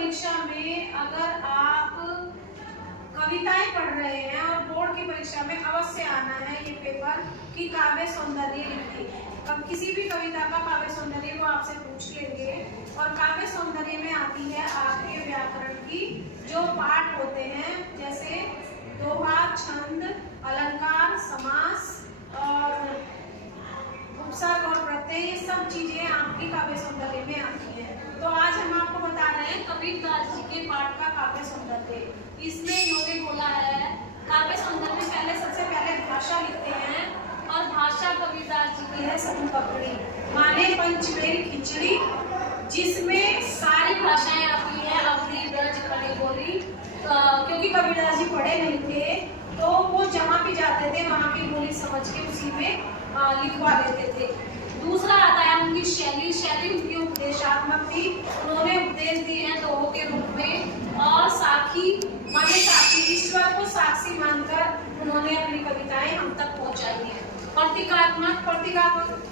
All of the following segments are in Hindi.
परीक्षा में अगर आप कविताएं पढ़ रहे हैं और बोर्ड की परीक्षा में अवश्य आना है ये पेपर कि काव्य सौंदर्य लिखिए। अब किसी भी कविता का काव्य सौंदर्य वो आपसे पूछ लेंगे और काव्य सौंदर्य में आती है आपके व्याकरण की जो पाठ होते हैं, जैसे दोहा, छंद, अलंकार, समास और उपसर्ग और प्रत्यय, ये सब चीजें आपकी काव्य सौंदर्य में आती हैं। तो आज हम आपको बता रहे हैं कबीरदास जी के पाठ का काव्य सौंदर्य। इसमें इन्होंने बोला है काव्य सौंदर्य में पहले सबसे पहले भाषा लिखते हैं और भाषा कबीरदास जी की है सतु पकड़ी माने पंचमेल खिचड़ी, जिसमें सारी भाषाएं आती है अवधि, ब्रज, खड़ी बोली। क्योंकि कबीरदास जी पढ़े नहीं थे तो वो जहाँ भी जाते थे वहाँ की बोली समझ के उसी में लिखवा देते थे। दूसरा आता है उनकी शैली। शैली उनकी उपदेशात्मक थी। उन्होंने उपदेश दिए हैं दोहों के रूप में और साखी माने साक्षी, ईश्वर को साक्षी मानकर उन्होंने अपनी कविताएं हम तक पहुंचाई हैं। प्रतीकात्मक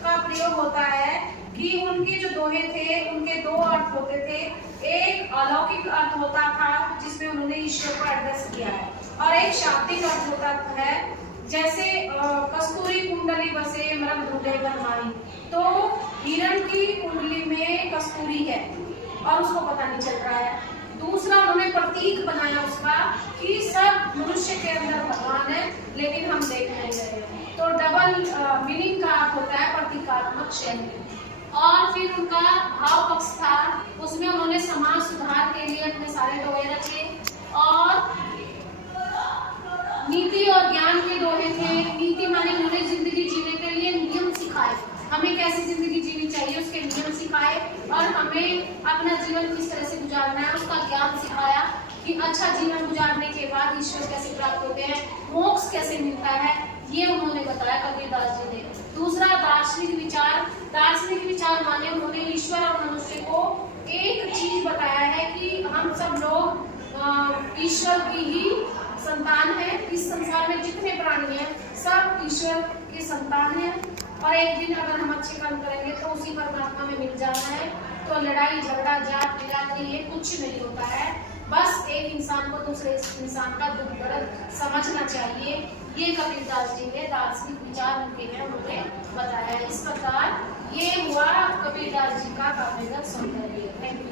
का प्रयोग होता है कि उनके जो दोहे थे उनके दो अर्थ होते थे। एक अलौकिक अर्थ होता था जिसमें उन्होंने ईश्वर को एड्रेस किया है और एक शाब्दिक अर्थ होता है, जैसे कस्तूरी कुंडली बसे मृग ढूंढे बनवाई, तो हिरण की कुंडली में कस्तूरी है और उसको पता नहीं चल रहा है। दूसरा उन्होंने प्रतीक बनाया उसका कि सब मनुष्य के अंदर भगवान है लेकिन हम देख नहीं रहे। तो डबल मीनिंग का अर्थ होता है प्रतीकात्मक शैली। और फिर उनका भाव पक्ष था, उसमें उन्होंने समाज सुधार के लिए अपने सारे दोहे रचे और नीति और ज्ञान के दोहे थे। नीति माने उन्होंने जिंदगी जीने के लिए नियम सिखाए, हमें कैसी जिंदगी जीनी चाहिए उसके नियम सिखाए और हमें अपना जीवन किस तरह से गुजारना है उसका ज्ञान सिखाया कि अच्छा जीवन गुजारने के बाद ईश्वर कैसे प्राप्त होते हैं, मोक्ष कैसे मिलता है, ये उन्होंने बताया कबीरदास जी ने। दूसरा दार्शनिक विचार। दार्शनिक विचार माने उन्होंने ईश्वर और मनुष्य को एक चीज बताया है कि हम सब लोग ईश्वर की ही संतान है। इस संसार में जितने प्राणी हैं सब ईश्वर के संतान हैं और एक दिन अगर हम अच्छे कर्म करेंगे तो उसी परमात्मा में मिल जाना है। तो लड़ाई झगड़ा जात बिरादरी ये कुछ नहीं होता है, बस एक इंसान को दूसरे इंसान का दुख दर्द समझना चाहिए। ये कबीरदास जी ने दार्शनिक विचार उनके हैं उन्होंने बताया। इस प्रकार ये हुआ कबीरदास जी का काव्यगत सौंदर्य। Thank you.